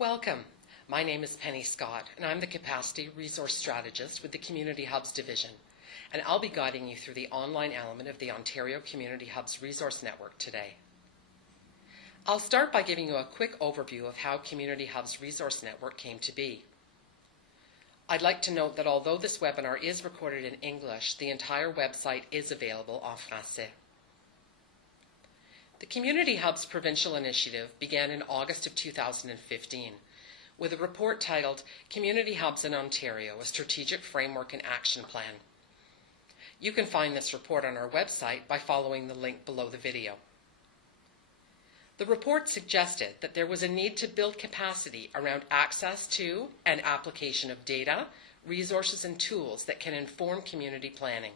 Welcome. My name is Penny Scott, and I'm the Capacity Resource Strategist with the Community Hubs Division, and I'll be guiding you through the online element of the Ontario Community Hubs Resource Network today. I'll start by giving you a quick overview of how Community Hubs Resource Network came to be. I'd like to note that although this webinar is recorded in English, the entire website is available en français. The Community Hubs Provincial Initiative began in August of 2015 with a report titled Community Hubs in Ontario, a Strategic Framework and Action Plan. You can find this report on our website by following the link below the video. The report suggested that there was a need to build capacity around access to and application of data, resources, and tools that can inform community planning.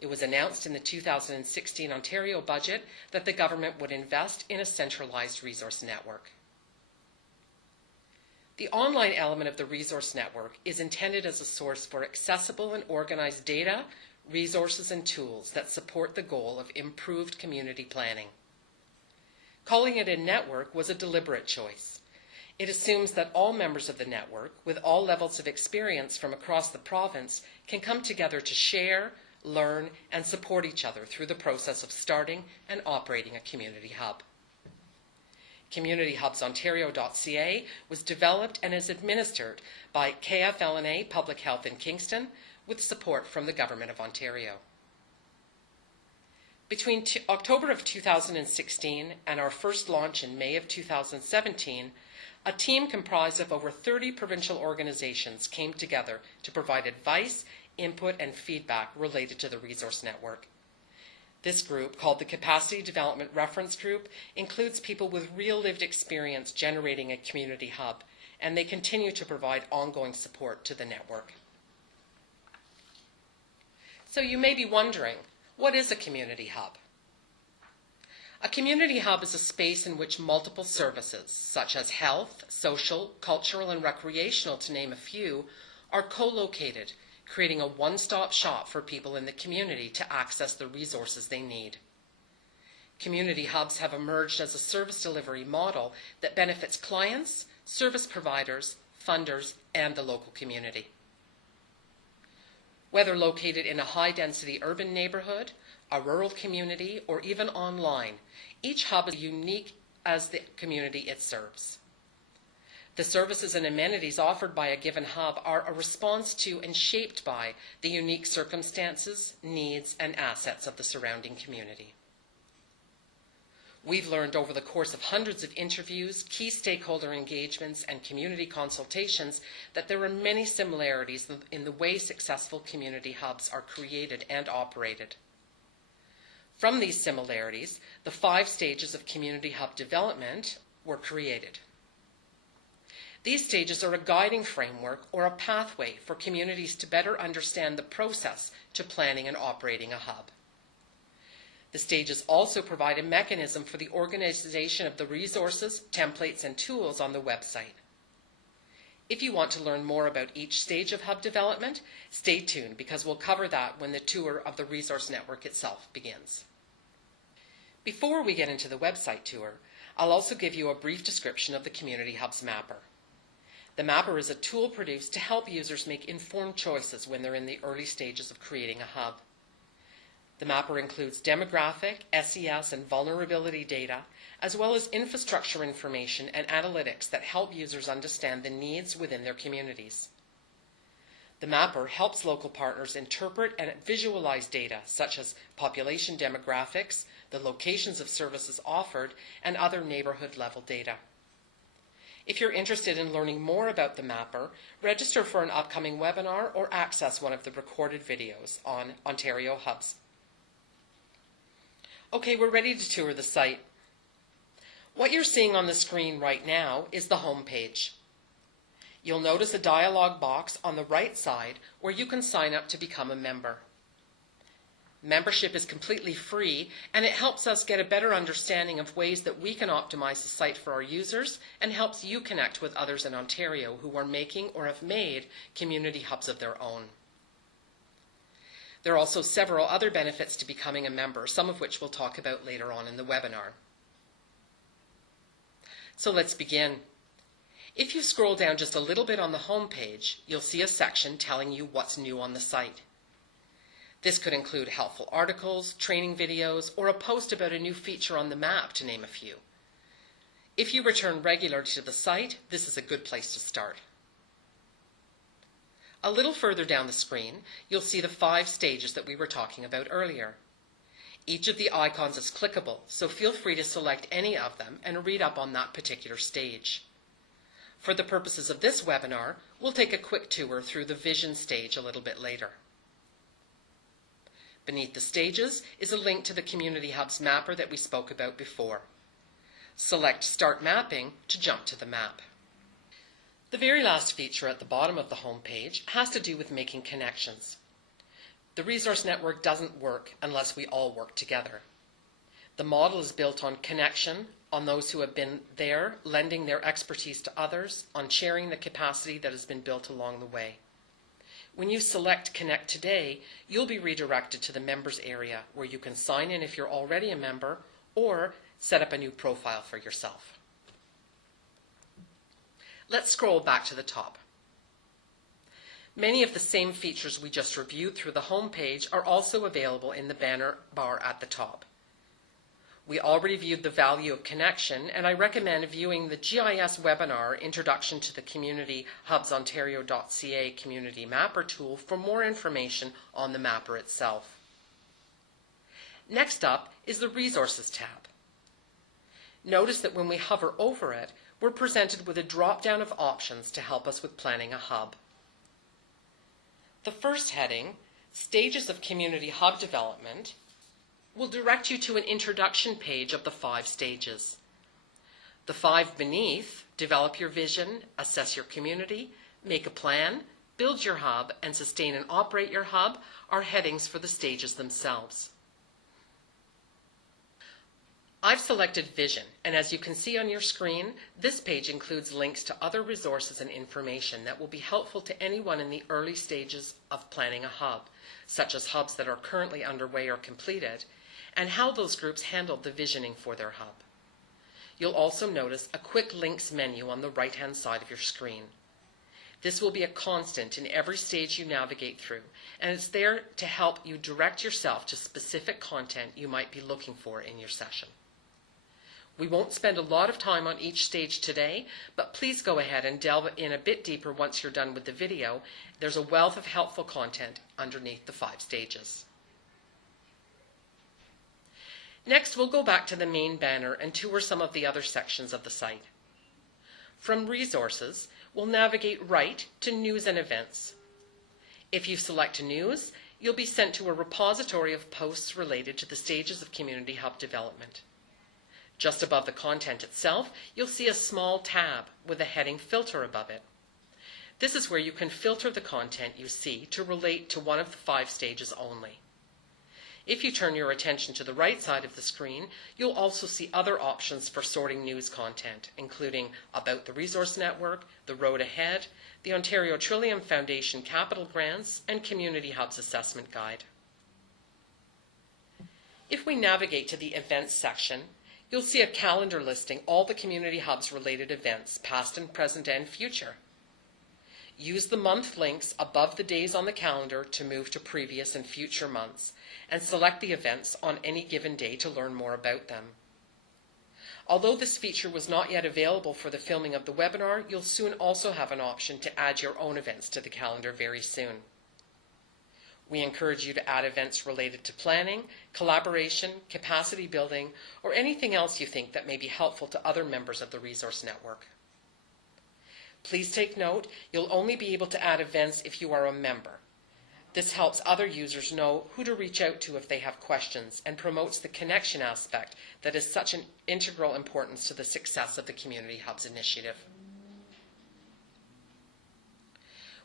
It was announced in the 2016 Ontario budget that the government would invest in a centralized resource network. The online element of the resource network is intended as a source for accessible and organized data, resources, and tools that support the goal of improved community planning. Calling it a network was a deliberate choice. It assumes that all members of the network, with all levels of experience from across the province, can come together to share, learn, and support each other through the process of starting and operating a community hub. CommunityHubsOntario.ca was developed and is administered by KFLNA Public Health in Kingston with support from the Government of Ontario. Between October of 2016 and our first launch in May of 2017, a team comprised of over 30 provincial organizations came together to provide advice, input, and feedback related to the resource network. This group, called the Capacity Development Reference Group, includes people with real lived experience generating a community hub, and they continue to provide ongoing support to the network. So you may be wondering, what is a community hub? A community hub is a space in which multiple services, such as health, social, cultural, and recreational, to name a few, are co-located, creating a one-stop shop for people in the community to access the resources they need. Community hubs have emerged as a service delivery model that benefits clients, service providers, funders, and the local community. Whether located in a high-density urban neighborhood, a rural community, or even online, each hub is unique as the community it serves. The services and amenities offered by a given hub are a response to and shaped by the unique circumstances, needs, and assets of the surrounding community. We've learned over the course of hundreds of interviews, key stakeholder engagements, and community consultations that there are many similarities in the way successful community hubs are created and operated. From these similarities, the 5 stages of community hub development were created. These stages are a guiding framework or a pathway for communities to better understand the process to planning and operating a hub. The stages also provide a mechanism for the organization of the resources, templates, and tools on the website. If you want to learn more about each stage of hub development, stay tuned because we'll cover that when the tour of the resource network itself begins. Before we get into the website tour, I'll also give you a brief description of the Community Hubs Mapper. The Mapper is a tool produced to help users make informed choices when they're in the early stages of creating a hub. The Mapper includes demographic, SES, and vulnerability data, as well as infrastructure information and analytics that help users understand the needs within their communities. The Mapper helps local partners interpret and visualize data such as population demographics, the locations of services offered, and other neighborhood-level data. If you're interested in learning more about the Mapper, register for an upcoming webinar or access one of the recorded videos on Ontario Hubs. Okay, we're ready to tour the site. What you're seeing on the screen right now is the home page. You'll notice a dialog box on the right side where you can sign up to become a member. Membership is completely free, and it helps us get a better understanding of ways that we can optimize the site for our users and helps you connect with others in Ontario who are making or have made community hubs of their own. There are also several other benefits to becoming a member, some of which we'll talk about later on in the webinar. So let's begin. If you scroll down just a little bit on the home page, you'll see a section telling you what's new on the site. This could include helpful articles, training videos, or a post about a new feature on the map, to name a few. If you return regularly to the site, this is a good place to start. A little further down the screen, you'll see the 5 stages that we were talking about earlier. Each of the icons is clickable, so feel free to select any of them and read up on that particular stage. For the purposes of this webinar, we'll take a quick tour through the vision stage a little bit later. Beneath the stages is a link to the Community Hubs mapper that we spoke about before. Select Start Mapping to jump to the map. The very last feature at the bottom of the home page has to do with making connections. The resource network doesn't work unless we all work together. The model is built on connection, on those who have been there, lending their expertise to others, on sharing the capacity that has been built along the way. When you select Connect Today, you'll be redirected to the members area where you can sign in if you're already a member or set up a new profile for yourself. Let's scroll back to the top. Many of the same features we just reviewed through the home page are also available in the banner bar at the top. We already viewed the value of connection, and I recommend viewing the GIS webinar Introduction to the CommunityHubsOntario.ca Community Mapper tool for more information on the mapper itself. Next up is the Resources tab. Notice that when we hover over it, we're presented with a drop-down of options to help us with planning a hub. The first heading, Stages of Community Hub Development, will direct you to an introduction page of the 5 stages. The 5 beneath, Develop Your Vision, Assess Your Community, Make a Plan, Build Your Hub, and Sustain and Operate Your Hub, are headings for the stages themselves. I've selected Vision, and as you can see on your screen, this page includes links to other resources and information that will be helpful to anyone in the early stages of planning a hub, such as hubs that are currently underway or completed, and how those groups handled the visioning for their hub. You'll also notice a quick links menu on the right-hand side of your screen. This will be a constant in every stage you navigate through, and it's there to help you direct yourself to specific content you might be looking for in your session. We won't spend a lot of time on each stage today, but please go ahead and delve in a bit deeper once you're done with the video. There's a wealth of helpful content underneath the 5 stages. Next, we'll go back to the main banner and tour some of the other sections of the site. From Resources, we'll navigate right to News and Events. If you select News, you'll be sent to a repository of posts related to the stages of Community Hub development. Just above the content itself, you'll see a small tab with a heading Filter above it. This is where you can filter the content you see to relate to one of the 5 stages only. If you turn your attention to the right side of the screen, you'll also see other options for sorting news content, including About the Resource Network, The Road Ahead, the Ontario Trillium Foundation Capital Grants, and Community Hubs Assessment Guide. If we navigate to the Events section, you'll see a calendar listing all the Community Hubs related events, past and present and future. Use the month links above the days on the calendar to move to previous and future months, and select the events on any given day to learn more about them. Although this feature was not yet available for the filming of the webinar, you'll soon also have an option to add your own events to the calendar very soon. We encourage you to add events related to planning, collaboration, capacity building, or anything else you think that may be helpful to other members of the resource network. Please take note, you'll only be able to add events if you are a member. This helps other users know who to reach out to if they have questions and promotes the connection aspect that is such an integral importance to the success of the Community Hubs initiative.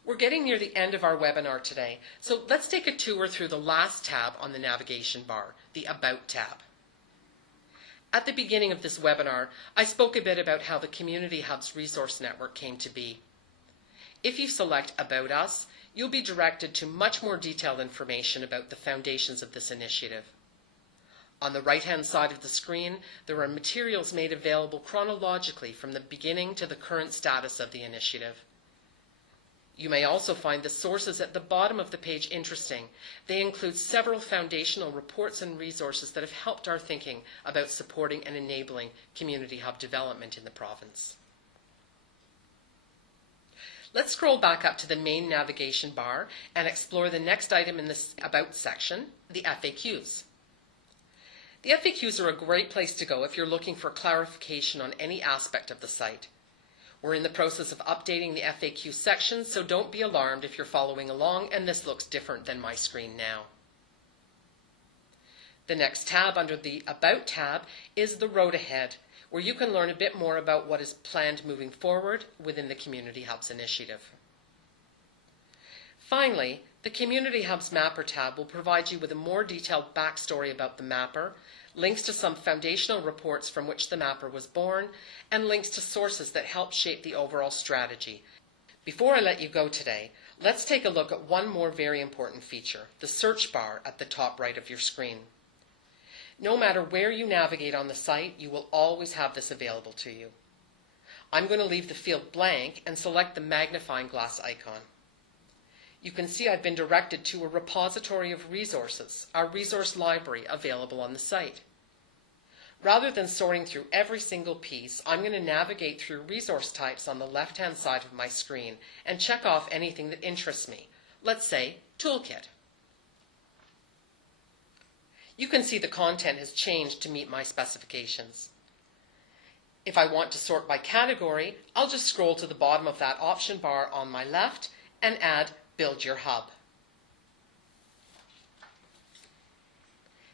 We're getting near the end of our webinar today, so let's take a tour through the last tab on the navigation bar, the About tab. At the beginning of this webinar, I spoke a bit about how the Community Hubs Resource Network came to be. If you select About Us, you'll be directed to much more detailed information about the foundations of this initiative. On the right-hand side of the screen, there are materials made available chronologically from the beginning to the current status of the initiative. You may also find the sources at the bottom of the page interesting. They include several foundational reports and resources that have helped our thinking about supporting and enabling community hub development in the province. Let's scroll back up to the main navigation bar and explore the next item in this About section, the FAQs. The FAQs are a great place to go if you're looking for clarification on any aspect of the site. We're in the process of updating the FAQ section, so don't be alarmed if you're following along and this looks different than my screen now. The next tab under the About tab is the Road Ahead, where you can learn a bit more about what is planned moving forward within the Community Hubs initiative. Finally, the Community Hubs Mapper tab will provide you with a more detailed backstory about the mapper, links to some foundational reports from which the mapper was born, and links to sources that help shape the overall strategy. Before I let you go today, let's take a look at one more very important feature, the search bar at the top right of your screen. No matter where you navigate on the site, you will always have this available to you. I'm going to leave the field blank and select the magnifying glass icon. You can see I've been directed to a repository of resources, our resource library available on the site. Rather than sorting through every single piece, I'm going to navigate through resource types on the left-hand side of my screen and check off anything that interests me. Let's say Toolkit. You can see the content has changed to meet my specifications. If I want to sort by category, I'll just scroll to the bottom of that option bar on my left and add Build Your Hub.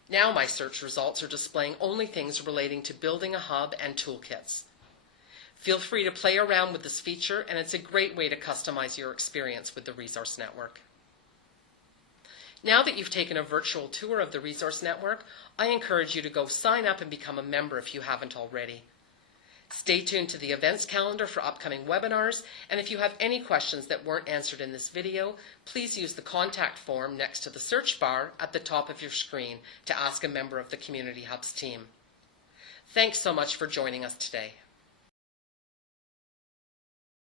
Now my search results are displaying only things relating to building a hub and toolkits. Feel free to play around with this feature, and it's a great way to customize your experience with the resource network. Now that you've taken a virtual tour of the resource network, I encourage you to go sign up and become a member if you haven't already. Stay tuned to the events calendar for upcoming webinars, and if you have any questions that weren't answered in this video, please use the contact form next to the search bar at the top of your screen to ask a member of the Community Hubs team. Thanks so much for joining us today.